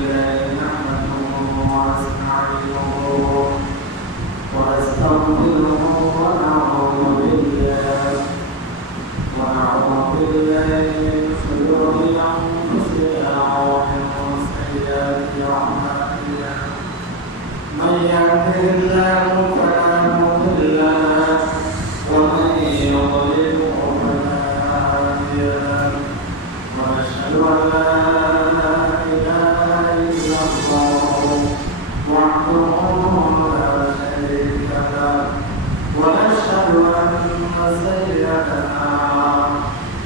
لله نحمده ونستعينه ونستغفره ونعوذ بالله من شرور أنفسنا ومن سيئات أعمالنا من يهده الله فلا مضل له ومن يضلل فلا هادي له ونشهد أن لا إله إلا الله وحده لا شريك له ونشهد أن سيدنا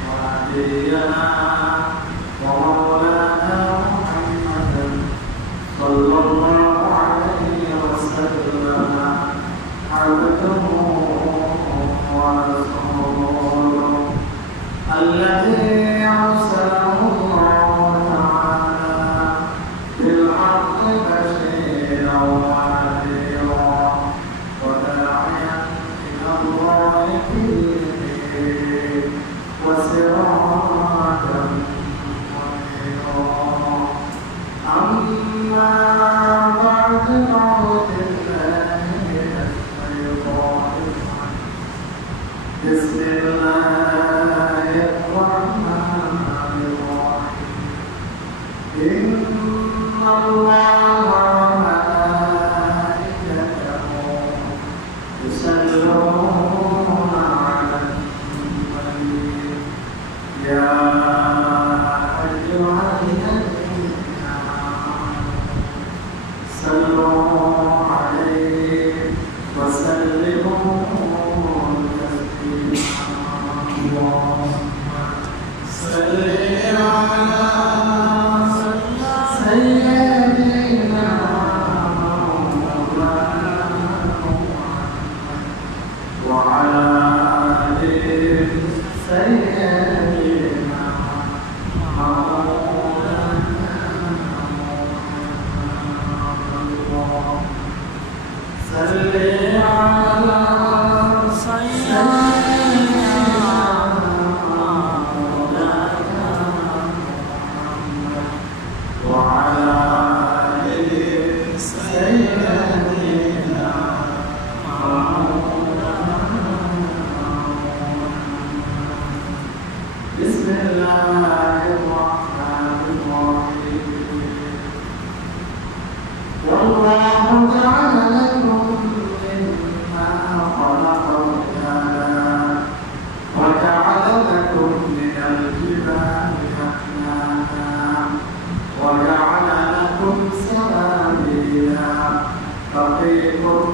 ونبينا ومولانا محمدا صلى الله عليه وسلم عبده ورسوله الذي أرسله الله تعالى بالحق بشيرا ونذيرا وداعيا إلى الله بإذنه وسراجا منيرا أما بعد فأعوذ بالله من الشيطان الرجيم بسم الله الرحمن الرحيم إن الله وملائكته يصلون على النبي يا أيها الذين آمنوا صلوا عليه وسلموا اللهم صل على سيدنا وعلى آله سيدنا صل على وعلى آله سيدنا بسم الله الرحمن الرحيم والله جعل لكم مما خلق ظلالا وجعل لكم من الجبال أكنانا وجعل لكم سرابيلا تقيكم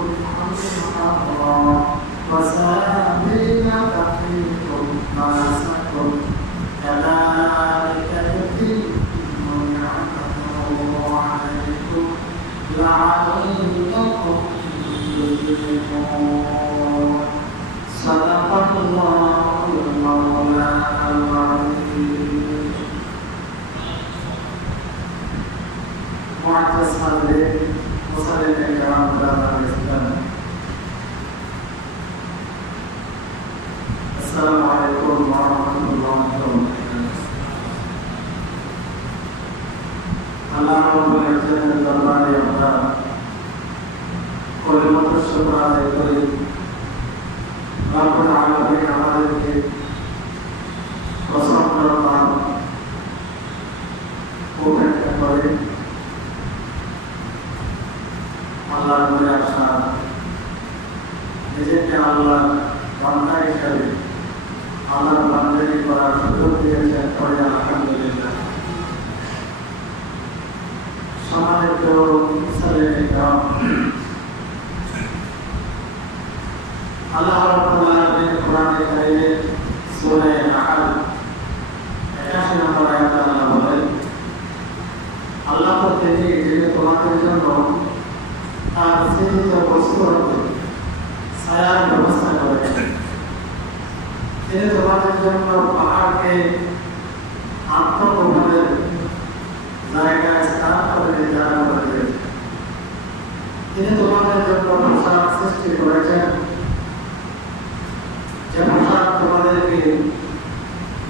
حرا وسرابيل تقيكم بأسكم كذلك يتم نعمته عليكم لعلكم تفلحون صدق الله المولانا العظيم معتز حضرت مصلين الكرام السلام عليكم ورحمة الله وبركاته الله رب العزة الدربار يبقى كلمة الشكر عليكم رب العالمين عليك وصحبه الله وبركاته আল্লাহর উপরে আশা নিজেকে আল্লাহ বান্দা হিসাবে আল্লাহর বান্দাগি করার সুযোগ দিয়েছেন পরে আলহামদুলিল্লাহ। সম্মানিত মুসলিম আল্লাহ রাব্বুল আলামিন কোরআনে কারীমে সূরা নাহল 81 নম্বর আয়াতে আল্লাহ বলেন, আল্লাহ তো তিনি যিনি তোমাদের জন্য তার সৃজিত বস্তুতে ছায়ার ব্যবস্থা করেছেন। তিনি তোমাদের জন্য পাহাড়কে আত্মপ্রভাবের জায়গায় স্থান করে নির্ধারণ করে দিয়েছেন। তিনি তোমাদের জন্য পোশাক সৃষ্টি করেছেন, যে পোশাক তোমাদেরকে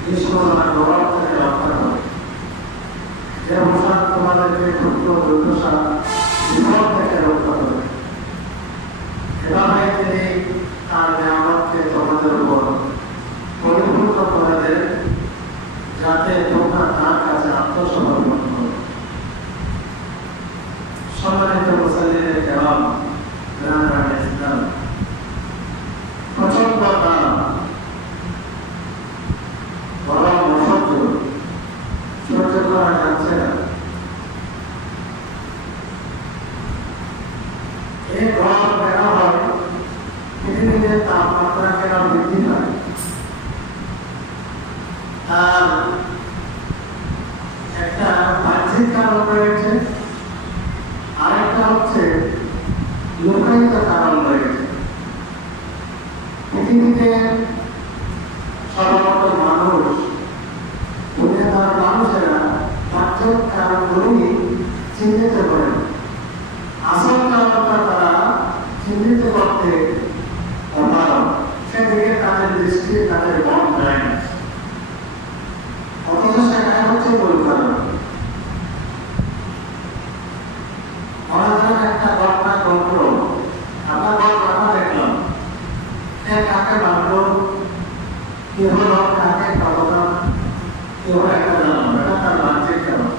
গ্রীষ্মকালে গরম থেকে রক্ষা করে, যে পোশাক তোমাদেরকে ক্ষুদ্র দুর্দশা বিপদ থেকে রক্ষা করবে। এভাবে তিনি তার নিয়ামতকে তোমাদের উপর পরিপূর্ণ করে দেন, যাতে তোমরা তার কাছে আত্মসমর্পণ করো। সম্মানিত মুসলিমের কেরাম, ইসলাম প্রচন্ড দাম, বড় অসহ্য, সহ্য করা যাচ্ছে না। এই গরম কেন হয়? পৃথিবীতে তাপমাত্রা কেন বৃদ্ধি পায়? তার একটা বাহ্যিক কারণ রয়েছে, আরেকটা হচ্ছে লুকায়িত কারণ রয়েছে। পৃথিবীতে সর্বত মানুষ, দুনিয়ার মানুষেরা বাহ্যিক কারণগুলি চিহ্নিত করেন, আসল কারণটা তারা চিহ্নিত করতে অপারগ, সেদিকে তাদের দৃষ্টি, তাদের মন যায় না। অথচ সেখানে হচ্ছে মূল কারণ। একটা ঘটনা ঘটল, আমরা ঘটনা দেখলাম, কাকে মারলো, কি হলো, কাকে কতটা, কি হলো একটা জানলাম, এটা তার বাহ্যিক কারণ।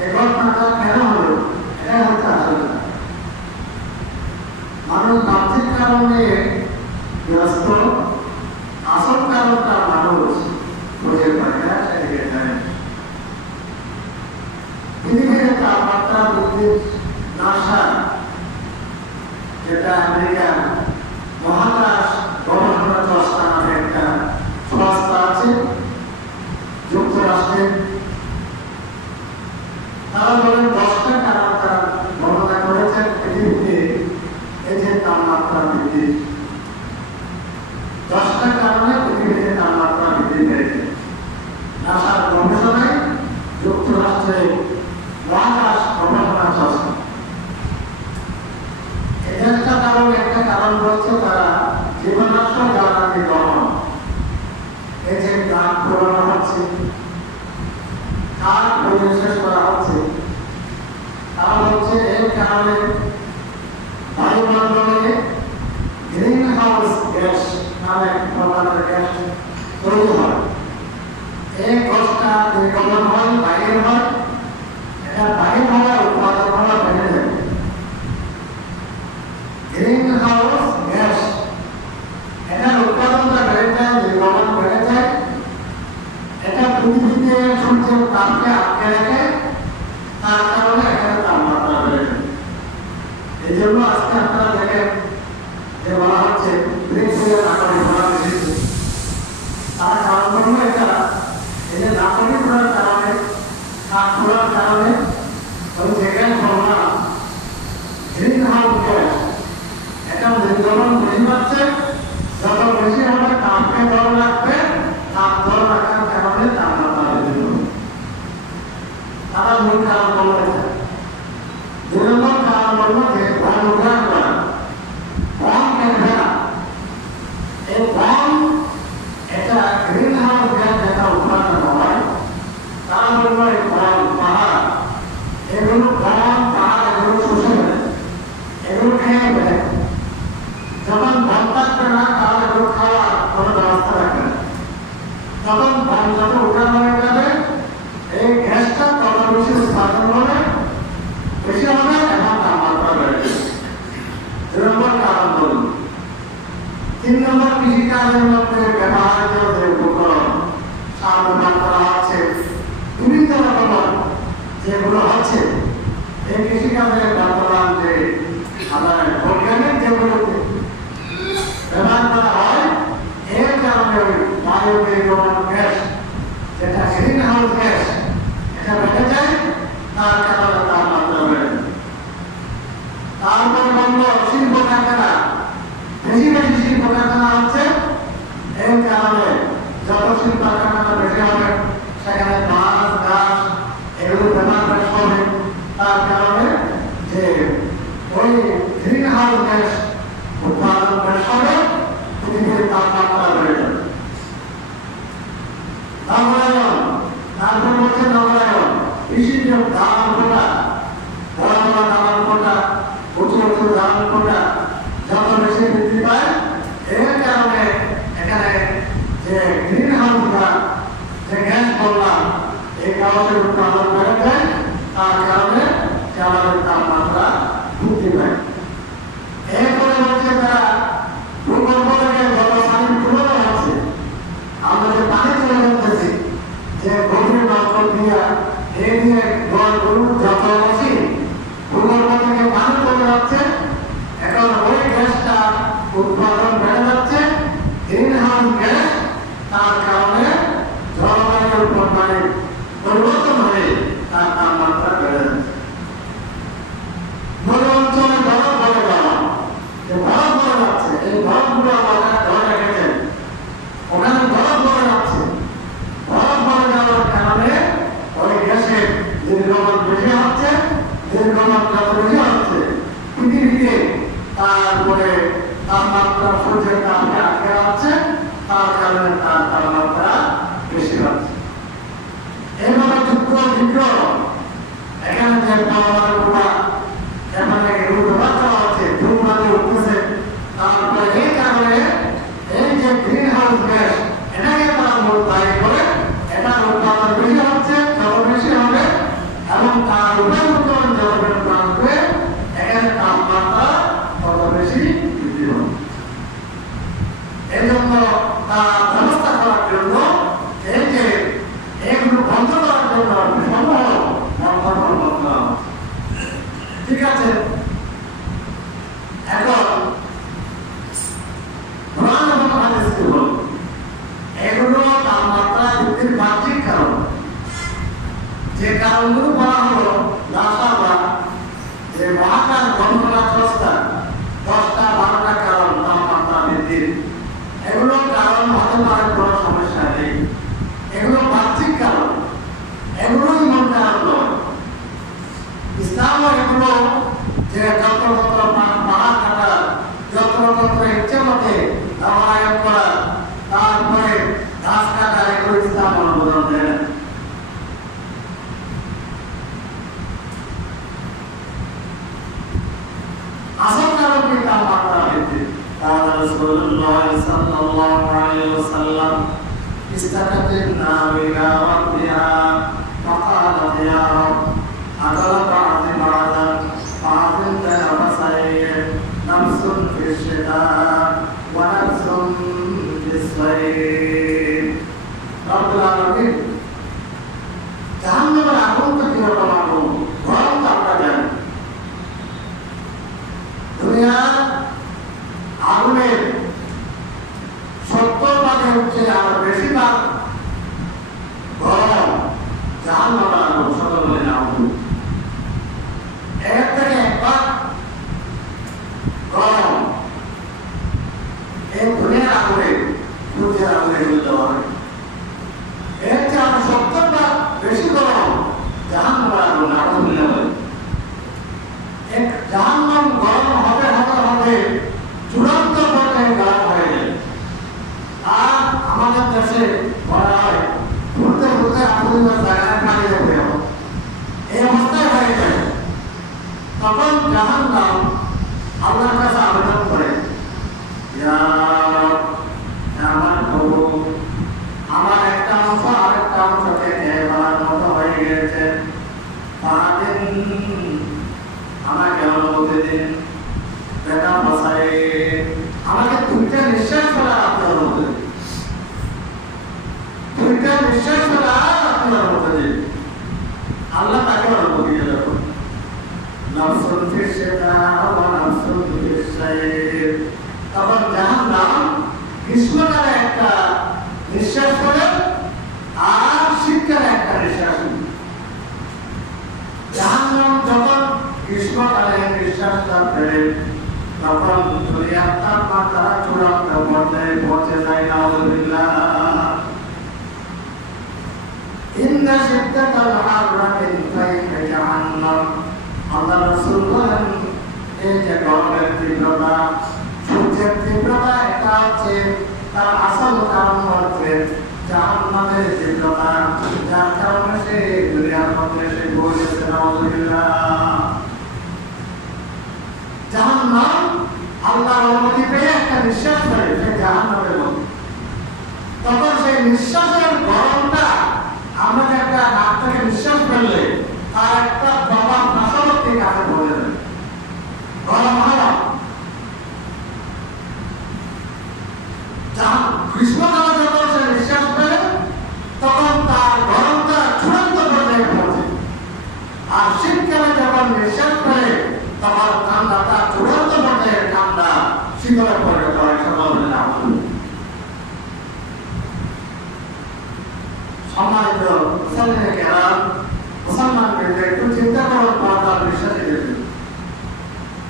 এই ঘটনাটা কেন হলো, এটা হচ্ছে আসল কারণ। মানুষ বাহ্যিক কারণ নিয়ে ব্যস্ত, আসল কারণটা মানুষ বুঝে পায় না, সেদিকে যায় না। পৃথিবীর তাপমাত্রা বৃদ্ধির নাসা, যেটা আমেরিকার মহাকাশ গবেষণা সংস্থা নামে একটা সংস্থা আছে যুক্তরাষ্ট্রের, তারা বলেন 10টা কারণ তারা বর্ণনা করেছেন পৃথিবীতে এই যে তাপমাত্রা বৃদ্ধি। 10টা কারণে পৃথিবীতে তাপমাত্রা বৃদ্ধি পেয়েছে। নাসার গবেষণায় যুক্তরাষ্ট্রের মহাকাশ গবেষণা সংস্থা একটা কারণ বলছে তারা জীবনাশ্ম জ্বালানি দহন, এই যে গাছ পোড়ানো হচ্ছে, কাঠ পরিবেশ করা হচ্ছে, তারা হচ্ছে এর কারণে বায়ুমণ্ডলে গ্রিন হাউস গ্যাস নামে এক প্রকারের গ্যাস তৈরি হয়। এই গ্যাসটা নির্গমন হয়, বাইরে হয়, এটা বাইরে হওয়ার উৎপাদন হওয়া বেড়ে যায়। গ্রিন হাউস গ্যাস, এটার উৎপাদনটা বেড়ে যায়, নির্গমন বেড়ে যায়। এটা পৃথিবীতে সূর্যের তাপকে আটকে রাখে, তার কারণে এখানে তাপমাত্রা বেড়ে যায়। এই জন্য আজকে আপনারা দেখেন যে বলা হচ্ছে ব্রিক্সের নাগরিক ঘোড়া বেশি, তার কারণ হলো এটা, এই যে নাগরিক ঘোড়ার কারণে, কাঠ ঘোড়ার কারণে ওই জায়গায় ঘটনা গ্রিন হাউস গ্যাস, এটা নির্গমন বেশি পাচ্ছে। যত বেশি হবে তাপকে ধরে রাখবে, তাপ ধরে রাখার কারণে তাপমাত্রা বৃদ্ধি হবে। তারা মূল কারণ বলেছে। 2 নম্বর কারণ বলল যে বন উজাড় করা, বন কেটে না। এই বন, এটা গ্রিন হাউস গ্যাস যেটা উৎপাদন হয়, তারা বলল এই বন, পাহাড়, এগুলো বন, পাহাড় এগুলো শুষে নেয়, এগুলো খেয়ে ফেলে। যখন বন থাকবে না, তাহলে এগুলো খাওয়ার কোনো ব্যবস্থা রাখবে না। যখন বন যত উঠান হয়ে যাবে, এই গ্যাসটা তত বেশি উৎপাদন হবে, বেশি হবে, এবং তাপমাত্রা বেড়ে যাবে। 2 নম্বর কারণ বলুন। 3 নম্বর কৃষিকাজের মধ্যে ব্যবহারিত যে উপকরণ, সার ব্যবহার করা হচ্ছে, বিভিন্ন রকমের যেগুলো হচ্ছে, এই কৃষিকাজে বর্তমান যে আমরা বৈজ্ঞানিক যেগুলো ব্যবহার করা হয়, এর কারণে ওই বায়ু নির্গমন গ্যাস, যেটা গ্রিন হাউস গ্যাস, এটা বেড়ে যায়, তার কারণে তাপমাত্রা বেড়ে যায়। তারপরে বলল শিল্প কারখানা, বেশি বেশি শিল্প কারখানা হচ্ছে, এর কারণে যত শিল্প কারখানা বেশি হবে, সেখানে বাঁশ, গাছ এগুলো ব্যবহার বেশি হবে, তার কারণে যে ওই গ্রিন হাউস গ্যাস উৎপাদন বেশি হবে, পৃথিবীর তাপমাত্রা বেড়ে যাবে। নগরায়ন, তারপর হচ্ছে নগরায়ন, কৃষির যে দাম আমাদের তাপমাত্রা বৃদ্ধি পায়। এরপরে হচ্ছে তারা ভূগর্ভ থেকে যত পানি তুলে হচ্ছে, আমরা যে পানি তুলে যাচ্ছি যে গভীর নলকূপ দিয়া এই দিয়ে গরুর যত বেশি ভূগর্ভ থেকে পানি তুলে যাচ্ছে, এখন ওই গ্যাসটা উৎপাদন বেড়ে যাচ্ছে। গ্রিন হাউস গ্যাস, তার কারণে জলবায়ুর পরিবর্তন হয়ে তার তাপমাত্রা বেড়ে যাচ্ছে। মরু অঞ্চলে বরফ পড়ে গেল, যে বরফ পড়ে যাচ্ছে, এই বরফগুলো আপনারা ধরে রেখেছেন, ওখানে বরফ পড়ে যাচ্ছে। বরফ পড়ে যাওয়ার কারণে ওই গ্যাসের নির্গমন বেশি হচ্ছে, নির্গমন যত বেশি হচ্ছে পৃথিবীতে তারপরে তাপমাত্রা সূর্যের তাপকে আটকে যাচ্ছে, তার কারণে তার তাপমাত্রা বেশি হচ্ছে। এইভাবে যুদ্ধ বিগ্রহ এখানে যে পরমাণুগুলা এখানে এগুলো ব্যবহার করা হচ্ছে, ধূমপানে উঠতেছে, তারপরে এই কারণে এই যে গ্রিন হাউস গ্যাস এটাকে তারা মূল দায়ী করে, এটার উৎপাদন বেশি হচ্ছে, যত বেশি হবে এবং তার উপরে উৎপাদন যত বেশি বাড়বে, এখানে তাপমাত্রা তত বেশি বৃদ্ধি হবে। এই জন্য তার ব্যবস্থা করার জন্য এই যে এগুলো বন্ধ করার জন্য সম্ভব ঠিক আছে। এখন এগুলো তাপমাত্রা বৃদ্ধির বাহ্যিক কারণ, যে কারণগুলো বলা হলো নাসা বা যে মহাকাশ গবেষণা সংস্থা 10টা-12টা কারণ তাপমাত্রা বৃদ্ধির, এগুলো কারণ হতে পারে কোনো সমস্যা নেই, এগুলো বাহ্যিক কারণ, এগুলোই মূল কারণ নয়। ইসলামও এগুলো যে যত্রতত্র পাহাড় কাটা, যত্রতত্র ইচ্ছে মতে রামায়ণ করা, তারপরে গাছ কাটা, এগুলো ইসলাম অনুমোদন দেয় না। আসল কারণ কি তাপমাত্রা বৃদ্ধি? قال رسول الله صلى الله عليه وسلم استكت النار إلى ربها فقالت يا رب أغلب بعضا فعظمت نفسين نفس في الشتاء ونفس في الصيف رب العالمين জাহান্নামের আগুন তো কিরকম আগুন, গরম তো আমরা জানি। দুনিয়ার আগুনের 70 ভাগের হচ্ছে আর বেশি ভাগ গরম, জাহান্নামের আগুন 70 ভাগের আগুন। এর থেকে একবার গরম এই দুনিয়ার আগুনে, সূর্যের আগুনে এগুলো দেওয়া হয়। এর চেয়ে আরো 70 ভাগ বেশি গরম জাহান্নামের আগুন, আগুন হয়। জাহান্নাম গরম হবে হবে হবে চূড়ান্ত পর্যায়ে গরম হয়ে যায়। আর আমাদের দেশে বলা হয় ঘুরতে ঘুরতে আগুনের জায়গায় পানি যাবে, এই অবস্থায় হয়ে যায়। তখন জাহান্নাম আল্লাহর কাছে আবেদন করে, আমার প্রভু, আমার একটা অংশ আরেকটা অংশকে খেয়ে ফেলার মতো হয়ে গেছে, আমাকে অনুমতি দিন, বেটা বসাই, আমাকে 2টা নিঃশ্বাস ফেলা আপনি অনুমতি দিন, 2টা নিঃশ্বাস ফেলা আপনি অনুমতি দিন। আল্লাহ তাকে অনুমতি দিল। নফসুন ফিস শিতা ওয়া নফসুন ফিস সাইর, তখন জাহান্নাম গ্রীষ্মকালে একটা নিঃশ্বাস ফেলে আর শীতকালে একটা নিঃশ্বাস ফেলে। জাহান্নাম যখন গ্রীষ্মকালে নিঃশ্বাসটা ফেলে তখন দুনিয়ার তাপমাত্রা চূড়ান্ত পর্যায়ে পৌঁছে যায়। নাউযুবিল্লাহ। ইন্না শিদ্দাতাল হাররি মিন ফাইহি জাহান্নাম, আল্লাহ রাসূল বলেন এই যে গরমের তীব্রতা, সূর্যের তীব্রতা, এটা হচ্ছে তার আসল কারণ হচ্ছে জাহান্নামের তীব্রতা, যার কারণে সে দুনিয়ার মধ্যে সে বলেছে। নাউযুবিল্লাহ। জাহান্নাম আল্লাহর অনুমতি পেয়ে একটা নিঃশ্বাস ফেলে, সে জাহান্নামের মধ্যে। তখন সেই নিঃশ্বাসের গরমটা আমরা একটা নাক থেকে নিঃশ্বাস ফেললে তার একটা প্রভাব পার্শ্ববর্তী মুসলিম কেরাম মুসলমান একটু চিন্তা করার পর তার বিশ্বাসে যেতে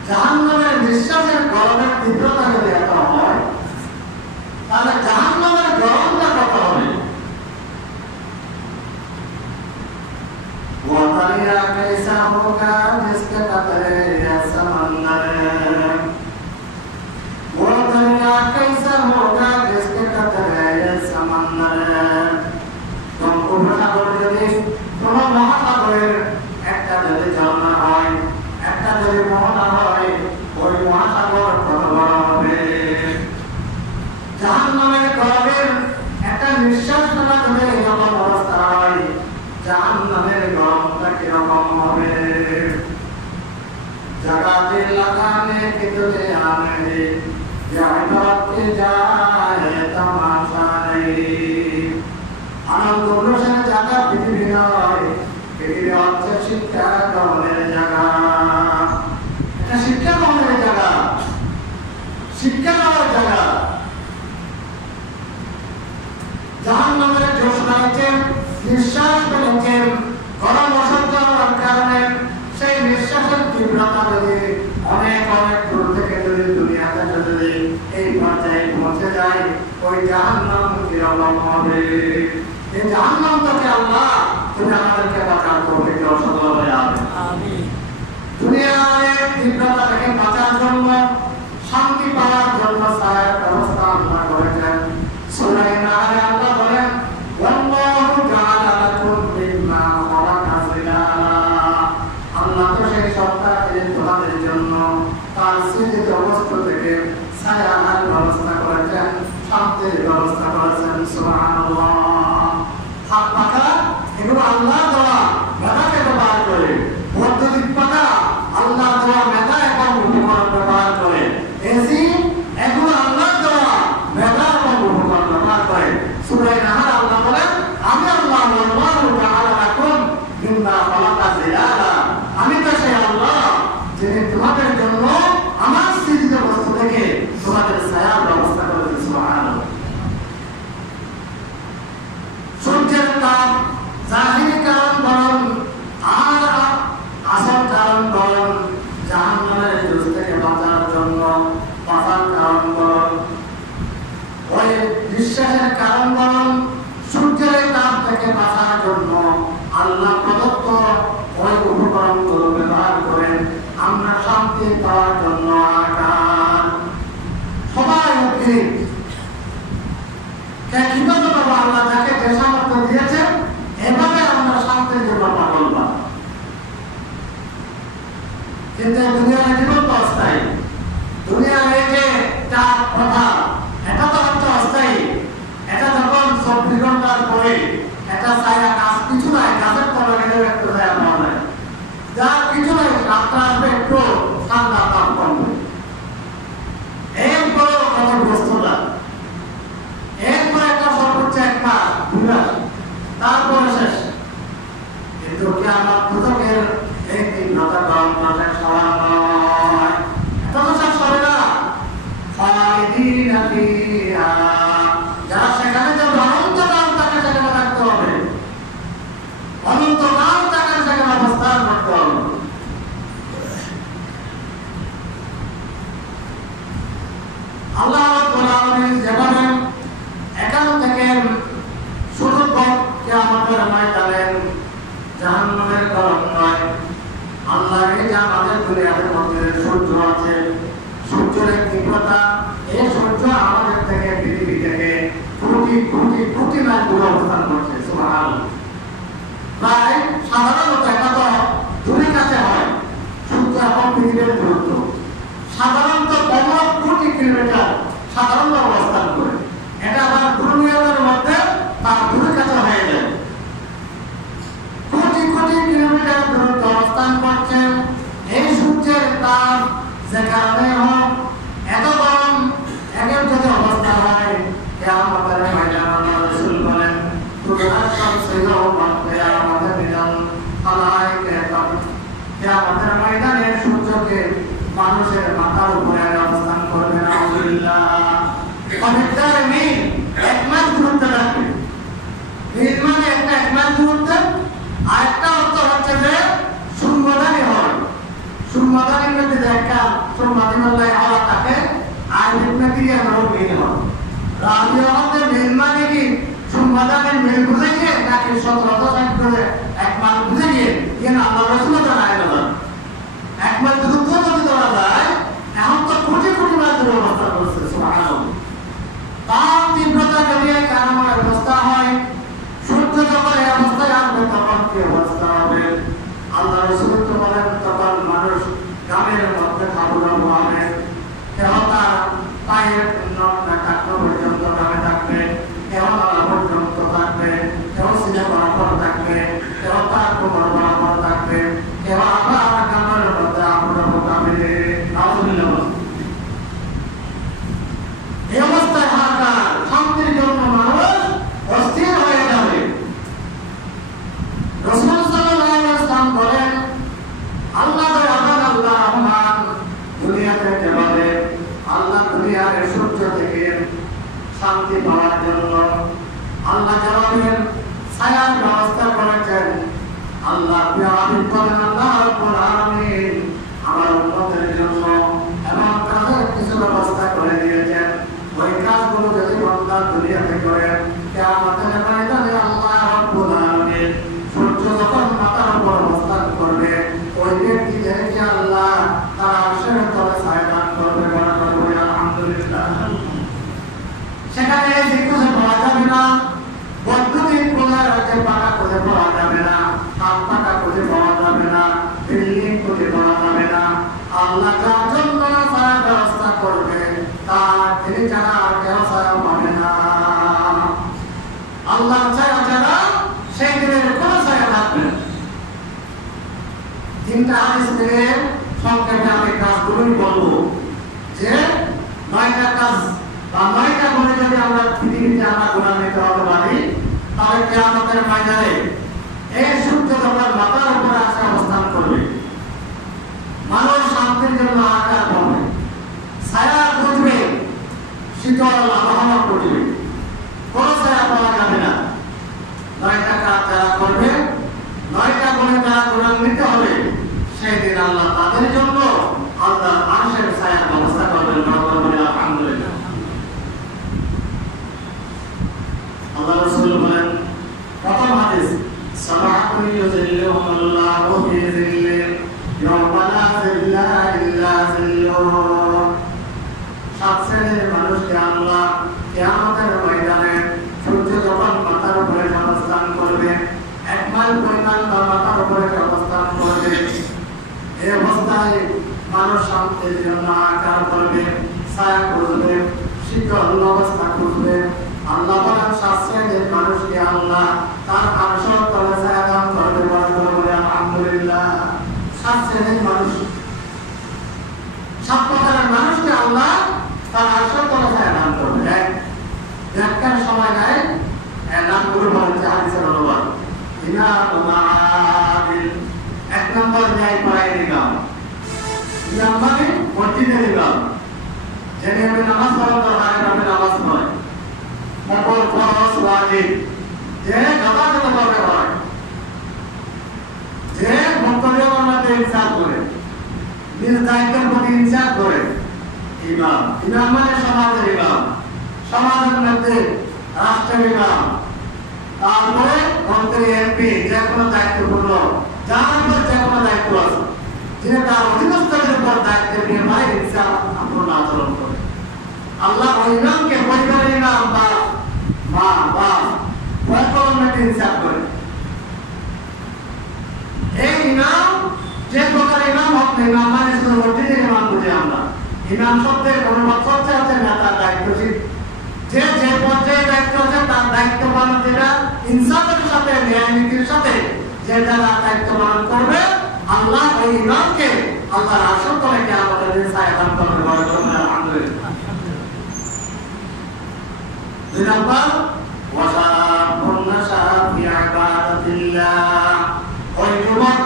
জাহান্নামের নিঃশ্বাসের গরমের তীব্রতা যদি এত হয় তাহলে জাহান্নামের গরমটা কত হবে وَطَرِيَا كَيْسَ هُوْكَا جِسْكَ قَطَرِ يَا سَمَنَّرِ وَطَرِيَا كَيْسَ هُوْكَا جِسْكَ قَطَرِ يَا سَمَنَّرِ উপসাগর যদি কোন মহাসাগরের একটা যদি ঝর্ণা হয় একটা যদি মোহনা হয় ওই মহাসাগর কত বড় হবে জাহান্নামের গরমের একটা নিঃশ্বাস নেওয়া যদি এরকম অবস্থা হয় জাহান্নামের গরমটা কিরকম হবে জাগাতে লাগানে কে তুঝে আনে জাগাতে যায় তামাশা নেই আনন্দ উল্লাসের জায়গা পৃথিবী নয় পৃথিবী হচ্ছে শিক্ষা গ্রহণের জায়গা এটা শিক্ষা গ্রহণের জায়গা শিক্ষা নেওয়ার জায়গা জাহান্নামের জ্যোৎস্না হচ্ছে নিঃশ্বাস ফেলেছেন গরম অসহ্য হওয়ার কারণে সেই নিঃশ্বাসের তীব্রতা যদি অনেক অনেক দূর থেকে যদি দুনিয়াতে যদি এই পর্যায়ে পৌঁছে যায় ওই জাহান্নাম কিরকম হবে এই জাহান্নাম থেকে আল্লাহ তুমি আমাদেরকে বাঁচার তৌফিক দাও সকলে আমিন দুনিয়ার তীব্রতা থেকে বাঁচার জন্য শান্তি পাওয়ার জন্য সায়ের ব্যবস্থা আল্লাহ করেছেন সূরা নাহলে আল্লাহ বলেন ওয়াল্লাহু জাআলা লাকুম মিম্মা খালাকা জিলালা আল্লাহ তো সেই সত্তাকে তোমাদের জন্য তার সৃজিত বস্তু থেকে ছায়ার ব্যবস্থা করেছেন শান্তির ব্যবস্থা করেছেন সুবহানাল্লাহ হাত পাখা এগুলো আল্লাহ দেওয়া মেধাকে ব্যবহার করে বৈদ্যুতিক পাখা আল্লাহ দেওয়া মেধা এবং উপকরণ ব্যবহার করে এসি এগুলো আল্লাহ দেওয়া মেধা এবং উপকরণ ব্যবহার করে সূরা নাহল আল্লাহ বলেন আমি আল্লাহ আল্লাহু তাআলা লাকুম মিম্মা খালাকা জিলালা আমি তো সেই আল্লাহ যিনি তোমাদের জন্য আমার সৃজিত বস্তু থেকে তোমাদের ছায়ার ব্যবস্থা করেছেন সুবহানাল্লাহ সূর্যের তাপ জাহিরি কারণ বরং আর আসল কারণ বরং জাহান্নামের জুজ থেকে বাঁচার জন্য বাঁচার কারণ বরং ওই বিশ্বাসের কারণ বরং সূর্যের তাপ থেকে বাঁচার জন্য আল্লাহ প্রদত্ত ওই উপকরণগুলো ব্যবহার করেন আমরা শান্তি পাওয়ার জন্য আকার সবাই উদ্ভিদ কিভাবে বাবা আল্লাহ যাকে যে সামর্থ্য দিয়েছেন এভাবে আমরা শান্তির জন্য পাগল বা কিন্তু দুনিয়ার জীবন তো অস্থায়ী দুনিয়ার এই যে চাপ কথা এটা তো হচ্ছে অস্থায়ী এটা যখন 24 ঘন্টার পরে এটা ছায়া গাছ কিছু নাই গাছের তলা গেলেও একটু ছায়া পাওয়া যায় যার কিছু নাই রাত্রে আসবে একটু ঠান্ডা তাপ কমবে এরপরেও কত ব্যস্ততা এরপরে একটা সর্বোচ্চ এক মাস 2 মাস তারপরে শেষ কিন্তু কি আমার দুঃখের এই 3 মাসের গরম মাসে খাওয়া নয় এটা তো শেষ হবে না খালিদিনা ফিহা যারা সেখানে যে অনন্তকাল তাকে সেখানে থাকতে হবে অনন্তকাল তাকে সেখানে অবস্থান করতে হবে আল্লাহ রাব্বুল আলামিন যেভাবে এখান থেকে শুরু করতে আমাদের ময়দানে জাহান্নামের গরম নয় আল্লাহ এই যে আমাদের দুনিয়ার মধ্যে সূর্য আছে সূর্যের তীব্রতা এই সূর্য আমাদের থেকে পৃথিবী থেকে কোটি কোটি কোটি মাইল দূরে অবস্থান করছে সুবহানাল্লাহ প্রায় সাধারণত এটা তো দূরে কাছে হয় সূর্য এখন পৃথিবীর দূরত্ব সাধারণত 15 কোটি কিলোমিটার সাধারণত অবস্থান করে এটা আবার দুনিয়ার মধ্যে তার দূরে কাছে হয়ে যায় কোটি কোটি কিলোমিটার দূরত্ব অবস্থান করছে এই সূর্যের তাপ যে কারণে হোক এত গরম একের যদি অবস্থা হয় কিয়ামতের ময়দানে আল্লাহ রাসূল বলেন কিয়ামতের ময়দানে সূর্যকে মানুষের মাথার উপরে অবস্থান করবে না আলহামদুলিল্লাহ অনেকটা মিল 1 মাস দূরত্ব থাকবে মিল মানে একটা 1 মাস দূরত্ব সুমাদানের মধ্যে দেখা সুমাদিমাল্লাহ আলা তাকে আর বিক্রিয়া করো মেন হয় রাজিয়াতে মেন মানে কি সুমাদানের মেল বুঝাইছে নাকি 17 করে এক মান বুঝে গিয়ে কেন আল্লাহ রাসূল জানায় না এক মান যদি ধরা যায় এখন তো কোটি কোটি মাসের অবস্থা করছে সুবহানাল্লাহ তার তীব্রতা যদি কারণের অবস্থা হয় সূর্য যখন এই অবস্থায় আসবে তখন কি অবস্থা হবে আল্লাহ রাসূল তো বলেন তখন মানুষ গ্রামের মধ্যে খাবুলাবু হবে কেউ তার পায়ের নখটা কাটনো পর্যন্ত গ্রামে থাকবে কেউ তার পর্যন্ত থাকবে কেউ সিনে বরাবর থাকবে কেউ তার কোমর বরাবর থাকবে কেউ আবার গ্রামের মধ্যে আবুলাবু খাবে নাউজুবিল্লাহ এই অবস্থায় হাহাকার শান্তির জন্য মানুষ অস্থির হয়ে যাবে রাসূল সাল্লাল্লাহু আলাইহি ওয়াসাল্লাম বলেন আল্লাহ আল্লাহ রহমান দুনিয়াতে যেভাবে আল্লাহ দুনিয়ার সূর্য থেকে শান্তি পাওয়ার জন্য আল্লাহ যেভাবে ছায়ার ব্যবস্থা করেছেন আল্লাহ বিআবিদ বলেন আল্লাহ রাব্বুল আলামিন আমার উম্মতের জন্য এমন কাজের কিছু ব্যবস্থা করে দিয়েছেন ওই কাজগুলো যদি বান্দা দুনিয়াতে করে কিয়ামতের ময়দানে আল্লাহ রাব্বুল আলামিন সূর্য যখন মাথার উপর অবস্থান করবে ওই ব্যক্তিদেরকে আল্লাহ তার আরশের তলে ছায়া দান করবে বলে আলহামদুলিল্লাহ সেখানে জিজ্ঞাসা পাওয়া যাবে না বৈদ্যুতিক কোলার যে পাকা খুঁজে পাওয়া যাবে না হাত পাকা খুঁজে পাওয়া যাবে না বিল্ডিং খুঁজে পাওয়া যাবে না আল্লাহ যার জন্য ছায়া ব্যবস্থা করবে তার তিনি ছাড়া আর কেউ ছায়া পাবে না আল্লাহ ছায়া ছাড়া সেই দিনের কোনো ছায়া থাকবে না তিনটা হাদিস থেকে সংক্ষেপে আমি কাজগুলোই বলবো যে 9টা কাজ বা 9টা গুণে যদি আমরা পৃথিবীতে আমরা গুণান্বিত হতে পারি তাহলে কিয়ামতের ময়দানে এই সূর্য যখন মাথার উপরে আসে অবস্থান করবে মানুষ শান্তির জন্য হাহাকার করবে ছায়া খুঁজবে শীতল আবহাওয়া খুঁজবে কোনো ছায়া পাওয়া যাবে না 9টা কাজ যারা করবে 9টা গুণে যারা গুণান্বিত হবে সেই দিন আল্লাহ তাদের জন্য আল্লাহ আরশের ছায়ার ব্যবস্থা করবেন আলহামদুলিল্লাহ আল্লাহ রাসূল বলেন প্রথম হাদিস সাবাহুন ইউযিল্লুহুমুল্লাহু ফি যিল্লিহি ইয়াওমা লা যিল্লা ইল্লা যিল্লুহু সাত শ্রেণীর মানুষকে আল্লাহ কিয়ামতের ময়দানে সূর্য যখন মাথার উপরে অবস্থান করবে এক মাইল পরিমাণ তার মাথার উপরে অবস্থান করবে এই অবস্থায় মানুষ শান্তির জন্য হাহাকার করবে ছায়া খুঁজবে শীতল অবস্থা খুঁজবে আল্লাহ বলেন সাত শ্রেণীর মানুষকে আল্লাহ তার আরশের তলে ছায়া দান করবে বলে আলহামদুলিল্লাহ সাত শ্রেণীর মানুষ সাত প্রকারের মানুষকে আল্লাহ তার আরশের তলে ছায়া দান করবে ব্যাখ্যার সময় নেয় নামগুলো বলেছে হাদিসের অনুবাদ এক নম্বর ন্যায় পড়াই নিলাম ইমাম মানে মসজিদে নিলাম যিনি আমি নামাজ পড়াতে হয় আমি নামাজ পড়াই মকল ফরজ ওয়াজিব যে যথাযথ ভাবে হয় যে মন্তব্যের মধ্যে ইনসাফ করে নিজ দায়িত্বের প্রতি ইনসাফ করে ইমাম ইমাম মানে সমাজের ইমাম সমাজের মধ্যে রাষ্ট্রের ইমাম তারপরে মন্ত্রী এমপি যে কোনো দায়িত্বপূর্ণ যার উপর যে কোনো দায়িত্ব আছে যিনি তার অধীনস্থদের উপর দায়িত্ব নিয়ে ভাই ইনসাফ পূর্ণ আচরণ করে আল্লাহ ওই ইমামকে পরিবারের ইমাম বা মা বা পরিবারের ইনসাফ করে এই ইমাম যে প্রকার ইমাম হোক না ইমাম মানে শুধু মসজিদের ইমাম বুঝি আমরা ইমাম শব্দের অনুবাদ করতে হচ্ছে না তার দায়িত্বশীল যে যে পর্যায়ে দায়িত্ব আছে তার দায়িত্ব পালন যেটা ইনসাফের সাথে ন্যায় নীতির সাথে যে যারা দায়িত্ব পালন করবে আল্লাহ ওই ইমামকে আল্লাহর আরশের তলে কিয়ামতের দিন ছায়া দান করবে আলহামদুলিল্লাহ দুই নম্বর ওয়াসাবুন নাশা ফি ইবাদাতিল্লাহ ওই যুবক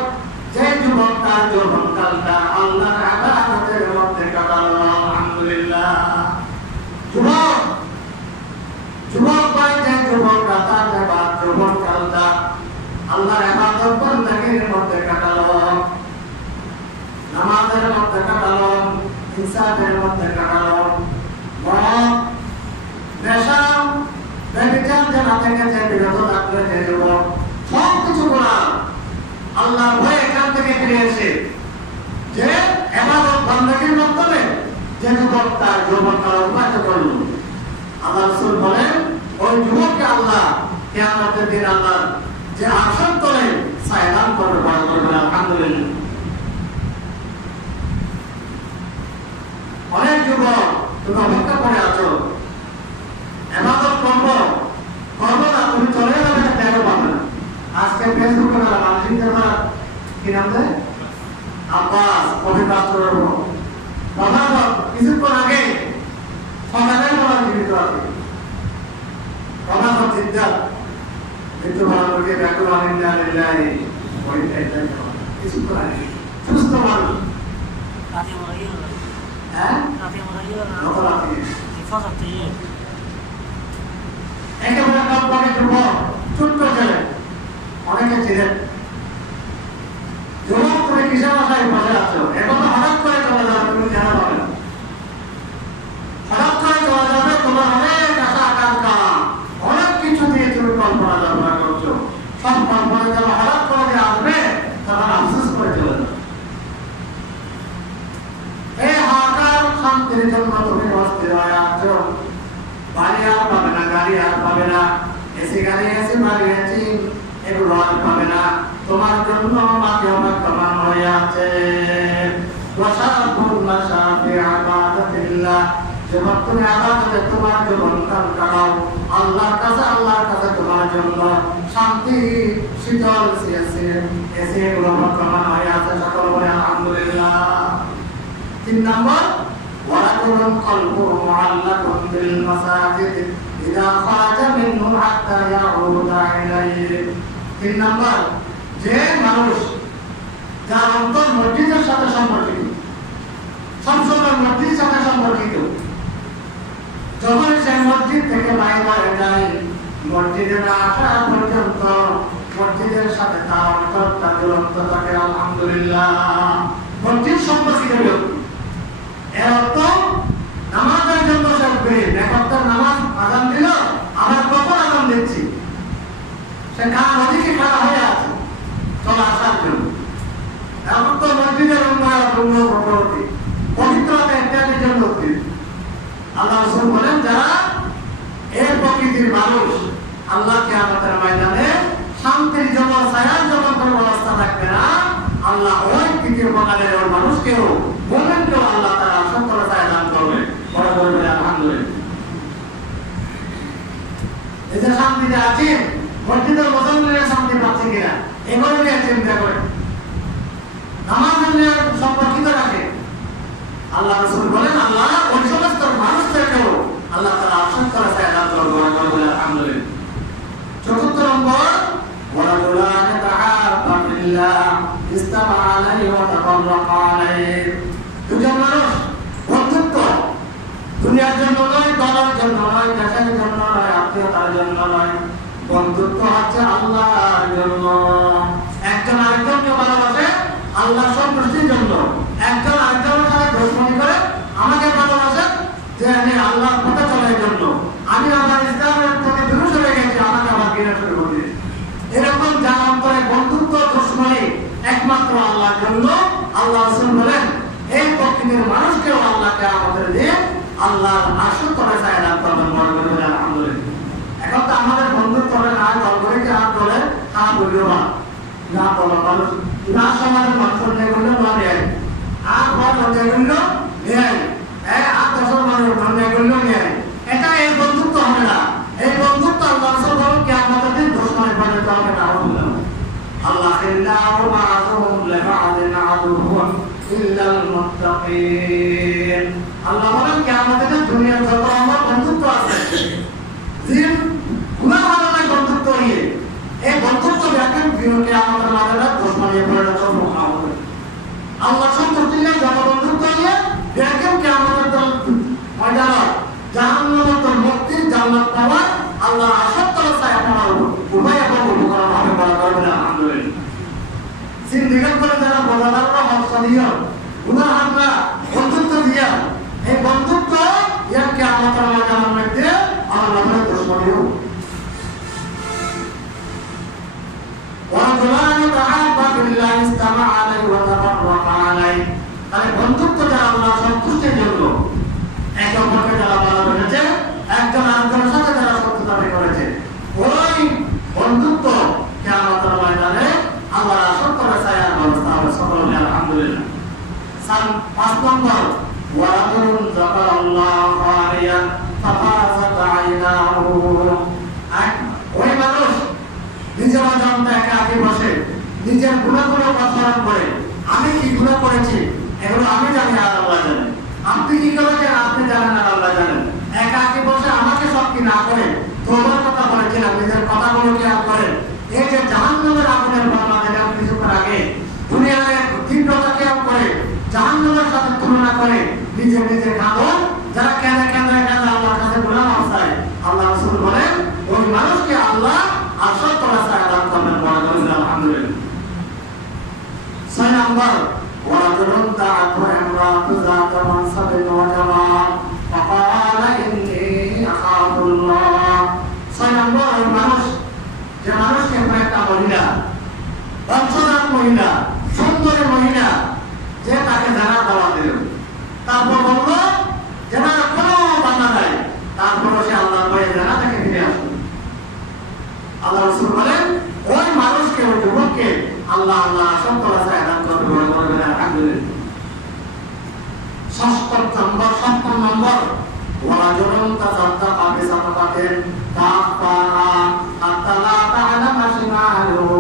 যে যুবক তার যৌবনকালটা আল্লাহর ইবাদতের মধ্যে কাটালো আলহামদুলিল্লাহ যুবক ভাই যে যুবক রাতার নেবার যৌবনকালটা আল্লাহর ইবাদত বন্দেগীর মধ্যে কাটালো নামাজ নামাজের মধ্যে কাটালো, ইনসাফের মধ্যে কাটালো, মদ, নেশা, ব্যভিচার জানা থেকে যে বিরত থাকলে যে যুবক সব কিছু করা আল্লাহর ভয়ে এখান থেকে ফিরে এসে যে ইবাদত বন্দেগীর মাধ্যমে যে যুবক তার যৌবনকাল অতিবাহিত করল, আল্লাহ রাসূল বলেন ওই যুবককে আল্লাহ কিয়ামতের দিন আল্লাহ যে আসন তলে ছায়া দান করবে, বলেন আলহামদুলিল্লাহ। অনেক যুবক তুমি অপেক্ষা করে আছো, ইবাদত করবো না, তুমি চলে যাবে না, ত্যাগ পাবে না। আজকে ফেসবুকে মানসিকদের কি নাম দেয় আব্বাস অভিবাস্ত্র কিছুক্ষণ আগে সকালের বলা জীবিত আছে প্রভাব চিন্তা মৃত্যু ভালোকে কিছুক্ষণ আগে সুস্থ মানুষ একেবারে কমপক্ষে যুবক ছোট্ট ছেলে অনেকে ছিলেন যুবক তুমি কিসের আশায় বসে আছো, এখন তো হঠাৎ করে চলে যাবে, তুমি জানা পাবে না, হঠাৎ করে চলে যাবে, তোমার অনেক আশা আকাঙ্ক্ষা অনেক কিছু দিয়ে তুমি কল্পনা কল্পনা করছো, সব কল্পনা যেন হঠাৎ করে যে আসবে তখন আফসোস করে চলে যাবে। এই হাহাকার শান্তির জন্য তুমি অস্থির হয়ে আছো, বাড়ি আর পাবে না, গাড়ি আর পাবে না, এসি গাড়ি এসি বাড়ি এসি এগুলো আর পাবে না, তোমার জন্য মাকে অনেক কমান হয়ে আছে। যখন তুমি আবাদতে তোমার জীবনকাল কাটাও আল্লাহর কাছে তোমার জন্য শান্তি শীতল এসে এগুলো কমান হয়ে আছে, সকল বলে আলহামদুলিল্লাহ। 3 নম্বর ورجل قلبه معلق بالمساجد إذا خرج منه حتى يعود إليه। 3 নম্বর যে মানুষ যার অন্তর মসজিদের সাথে সম্পর্কিত, সবসময় মসজিদের সাথে সম্পর্কিত, যখন সে মসজিদ থেকে বাইরে হয়ে যায় মসজিদে না আসা পর্যন্ত মসজিদের সাথে তার অন্তরটা জুড়ন্ত থাকে, আলহামদুলিল্লাহ। মসজিদ সম্পর্কিত ব্যক্তি এর অর্থ নামাজের জন্য সে একবার নামাজ আযান দিল, আবার কখন আযান দিচ্ছি, সে কার নদীকে খাড়া হয়ে আছে চলে আসার জন্য। এখন তো মসজিদের উন্নতি পবিত্রতা ইত্যাদির জন্য আল্লাহ রাসূল বলেন যারা এই প্রকৃতির মানুষ আল্লাহ কিয়ামতের ময়দানে শান্তির জন্য ছায়ার জন্য কোনো ব্যবস্থা থাকবে না, আল্লাহ ওই তৃতীয় প্রকারের ওই মানুষকেও মুমিনকেও আল্লাহ তাআলা সত্তর ছায়া দান করবে, বড় বলবে আলহামদুলিল্লাহ। এই যে শান্তিতে আছি মসজিদের মুসল্লিরা শান্তি পাচ্ছে কিনা এগুলো নিয়ে চিন্তা করে নামাজের নিয়ে সম্পর্কিত রাখে। আল্লাহ রাসূল বলেন আল্লাহ ওই সমস্ত মানুষদেরকেও আল্লাহ তাআলা সত্তর ছায়া দান করবে, বড় বলবে আলহামদুলিল্লাহ। 4 নম্বর ورجلان تعافى بالله استمع عليه وتفرق عليه। দুজন মানুষ বন্ধুত্ব দুনিয়ার জন্য নয়, দলের জন্য নয়, দেশের জন্য নয়, আত্মীয়তার জন্য নয়, বন্ধুত্ব হচ্ছে আল্লাহর জন্য। একজন আরেকজনকে ভালোবাসে আল্লাহর সন্তুষ্টির জন্য, একজন আরেকজনের সাথে দুশমনি করে আমাকে ভালোবাসে যে আমি আল্লাহর পথে চলার জন্য, আমি আমার ইসলামের থেকে দূরে সরে গেছি, আমাকে আবার ঘৃণা শুরু করে দিয়েছে। এরকম যার অন্তরে বন্ধুত্ব দুশমনি একমাত্র আল্লাহর জন্য, আল্লাহ রাসূল বলেন এই প্রকৃতির মানুষকেও আল্লাহকে আমাদের দিয়ে আল্লাহর আরশের তলে ছায়া দান করবেন, বলেন আলহামদুলিল্লাহ। এখন তো আমাদের বন্ধুত্ব হবে না, দল করে কি হাত তোলে খারাপ বললেও না বলো মানুষ না সমাজের মানুষ নেগুলো না নেয় আর বল নেগুলো নেয়, আর 10 মানুষ নেগুলো নেয়, এটা এই বন্ধুত্ব হবে না। এই বন্ধুত্ব আল্লাহ রাসূল বলেন কিয়ামতের দিন দুশমনের পরিণত হবে না, আল্লাহ ইল্লাহু মা'আহুম লিবা'দিন আদুহুম ইল্লাল মুত্তাকিন। আল্লাহ বলেন কিয়ামতের দিন দুনিয়ার যত আমার বন্ধুত্ব আছে জিন গুনাহ হবে না বন্ধুত্ব নিয়ে, এই বন্ধুত্ব দেখেন কিয়ামতের মাঠে দুশমনে পরিণত হবে। আল্লাহ সন্তুষ্টি নিয়ে যত বন্ধুত্ব নিয়ে দেখেন কিয়ামতের ময়দানে জাহান্নামের তো মুক্তি জান্নাত পাওয়া আল্লাহ আশাত্তর ছায়া পাওয়ার উভয় এবং উপকরণ হবে, বলা করবে না আলহামদুলিল্লাহ। জিন্দেগি করে যারা বলাদাররা হকসালিয়া গুনাহ ইজতামা আলাইহি ওয়া তাফাররাকা আলাইহি। তাহলে বন্ধুত্ব যারা আল্লাহ সন্তুষ্টির জন্য একে অপরকে যারা ভালোবেসেছে, একজন আরেকজনের সাথে যারা শত্রুতা করেছে, ওই বন্ধুত্ব কিয়ামতের ময়দানে আল্লাহর আসল করে ছায়ার ব্যবস্থা হবে। সকলে আলহামদুলিল্লাহ। 5 নম্বর, ওয়ারাজুলুন যাকারাল্লাহু খালিয়ান ফাফাযাত আইনাহু। ওই মানুষ নিজের অজান্তে একাকী বসে নিজের গুণাগুলো স্মরণ করে, আমি কি গুনাহ করেছি এগুলো আমি জানি আর আল্লাহ জানেন, আপনি কি করেছেন আপনি জানেন আর আল্লাহ জানেন। একাকী বসে আমাকে সব কি না করে তোমার কথা বলেছিলাম, নিজের কথাগুলো খেয়াল করেন। এই যে জাহান্নামের আগুনের বর্ণনা দিলাম কিছুক্ষণ আগে, দুনিয়ার তীব্রতা খেয়াল করে জাহান্নামের সাথে তুলনা করে নিজে নিজে কাঁদো। যারা কেঁদে কেঁদে কেঁদে আল্লাহর কাছে গুনাহ মাফ, আল্লাহ রাসূল বলেন ওই মানুষকে আল্লাহ আসল করে ছায়া দান করবেন। আলহামদুলিল্লাহ। 6 নম্বর, ওয়ারাজুলুন দাআতহু ইমরাআতু যাতু মানসাবিন ওয়া জামাল ফাকালা ইন্নী আখাফুল্লাহ। 6 নম্বর, ওই মানুষ যে মানুষকে একটা মহিলা, বংশধর মহিলা, সুন্দরী মহিলা, যে তাকে জানার দাওয়াত দিল, তারপর বলল জানার কোনো বাধা নাই, তারপরও সে আল্লাহর ভয়ে জানা থেকে ফিরে আসলো। আল্লাহ রাসূল বলেন ওই মানুষকে, ওই যুবককে আল্লাহ আল্লাহ সত্য রাস্তায় দান করবে। আলহামদুলিল্লাহ। 7 নম্বর, ওয়ারাজুলুন তাসাদ্দাকা বিসাদাকাতিন ফাআখফাহা হাত্তা লা তা'লামা শিমালুহু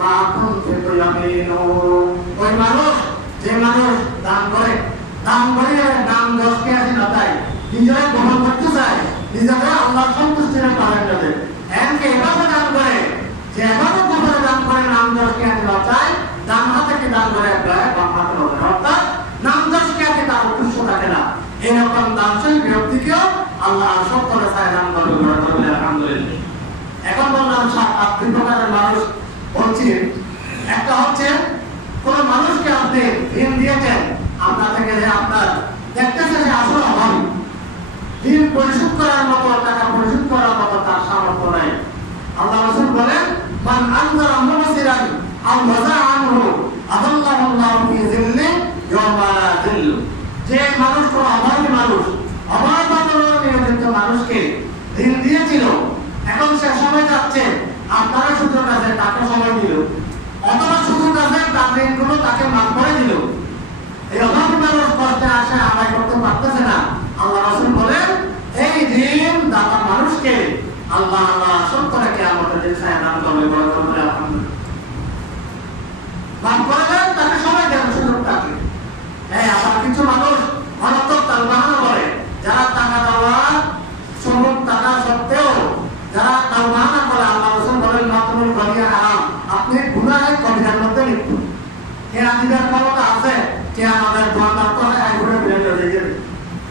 মা তুনফিকু ইয়ামিনুহু। ওই মানুষ, যে মানুষ দান করে নাম দশকে আসে না, তাই নিজেরা গ্রহণ করতে চায়, নিজেরা আল্লাহর সন্তুষ্টির পালন করে, এমনকি এভাবে দান করে যে এভাবে গোপনে দান করে নাম দশকে আসে না, চায় ডান হাতে কি দান করে বাম হাতে হবে, অর্থাৎ নাম দশকে আসে তার উদ্দেশ্য থাকে না। এরকম দানশীল ব্যক্তিকেও আল্লাহ আসল করে ছায়া দান করবে। আলহামদুলিল্লাহ। এখন বললাম 7 প্রকারের মানুষ বলছি। একটা হচ্ছে কোন মানুষকে আপনি ঋণ দিয়েছেন, আপনার থেকে যে আপনার দেখতেছে যে আসল অভাবী, ঋণ পরিশোধ করার মতো, টাকা পরিশোধ করার মতো তার সামর্থ্য নাই। আল্লাহ রাসূল বলেন মান আনজারা মুবসিরান আও ওয়াজা আনহু আদাল্লাহুল্লাহু ফি যিল্লি ইয়াওমা লা যিল্লু। যে মানুষ কোন অভাবী মানুষ, অভাবনিয়মিত মানুষকে ঋণ দিয়েছিল, এখন সে সময় যাচ্ছে, আপনারা সুযোগ আছে তাকে সময় দিল, অথবা সুযোগ আছে তার ঋণগুলো তাকে মাফ করে দিল। এই অভাবী মানুষ কষ্টে আসে আদায় করতে পারতেছে না, আল্লাহ রাসূল বলেন এই ঋণ দাতা মানুষকে আল্লাহ সত্য করে কিয়ামতের দিন ছায়া দান করবে। আলহামদুলিল্লাহ। মাফ করে দেন, তাকে সময় দেন, সুযোগ থাকে। আবার কিছু মানুষ অনর্থক তাল বাহানা করে, যারা টাকা দেওয়ার সমুখ টাকা সত্ত্বেও যারা তাল বাহানা করে, আল্লাহ রাসূল বলেন মাতমুল গনিয়া হারাম, আপনি গুনাহে কবিরার মধ্যে লিপ্ত। কে আমাদের ক্ষমতা আছে, কে আমাদের দোয়ার তো হয় ঘুরে ফিরে চলে যাবে,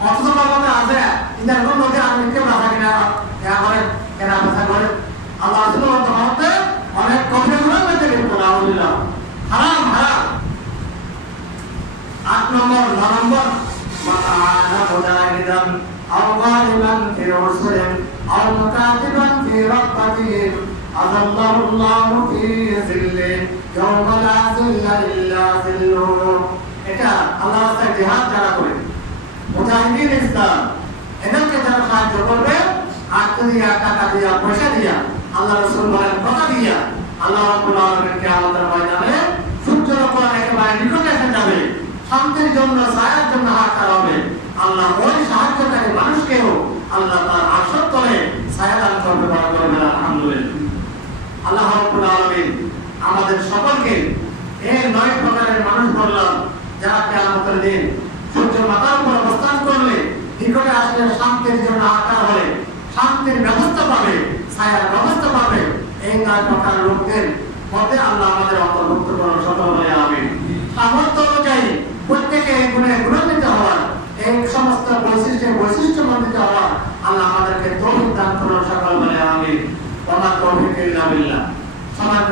অথচ ক্ষমতা আছে ইন্টার কোন মধ্যে আপনি কেউ বাসা কিনা করে কেনা বাসা করে। আল্লাহ রাসূল বলতে অনেক কবিরা গুনার মধ্যে লিপ্ত। আলহামদুলিল্লাহ। হারাম হারাম। 8 নম্বর, 9 নম্বর, মা'আনা মুজাহিদান আও গালিবান ফি উসরিন আও মুকাতিবান ফি রাহমাতিন আযাল্লাহুল্লাহু ফি যিল্লি ইয়াওমা লা যিল্লা ইল্লা যিল্লুহু। এটা আল্লাহর রাস্তায় জিহাদ যারা করে, মুজাহিদিন ইসলাম, এদেরকে যারা সাহায্য করবে, আত্ম দিয়া, টাকা দিয়া, পয়সা দিয়া, আল্লাহ রাসূল বলেন কথা দিয়া, আল্লাহ রাব্বুল আলামিন কিয়ামতের ময়দানে সূর্যের উপর একেবারে নিকটে এসে যাবে, শান্তির জন্য, ছায়ার জন্য হাহাকার হবে। আল্লাহ ওই সাহায্যকারী মানুষকেও আল্লাহ তার আরশের তলে ছায়া দান করবে। আলহামদুলিল্লাহ। আল্লাহ রাব্বুল আলামিন আমাদের সকলকে এই 9 প্রকারের মানুষ বললাম, যারা কিয়ামতের দিন সূর্যের মাথার উপর অবস্থান করলে, নিকটে আসলে শান্তির জন্য হাহাকার হবে, শান্তির ব্যবস্থা পাবে, ছায়ার ব্যবস্থা পাবে, এই 9 প্রকার লোকদের মধ্যে আল্লাহ আমাদের অন্তর্ভুক্ত করার সকল বলে আমিন। সামর্থ্য অনুযায়ী প্রত্যেকে গুণান্বিত হওয়ার, এই সমস্ত বৈশিষ্ট্যমণ্ডিত হওয়ার আল্লাহ আমাদেরকে তৌফিক দান করার সকল বলে আমিন। ওয়া মা তাওফীক ইল্লা বিল্লাহ। সমাজ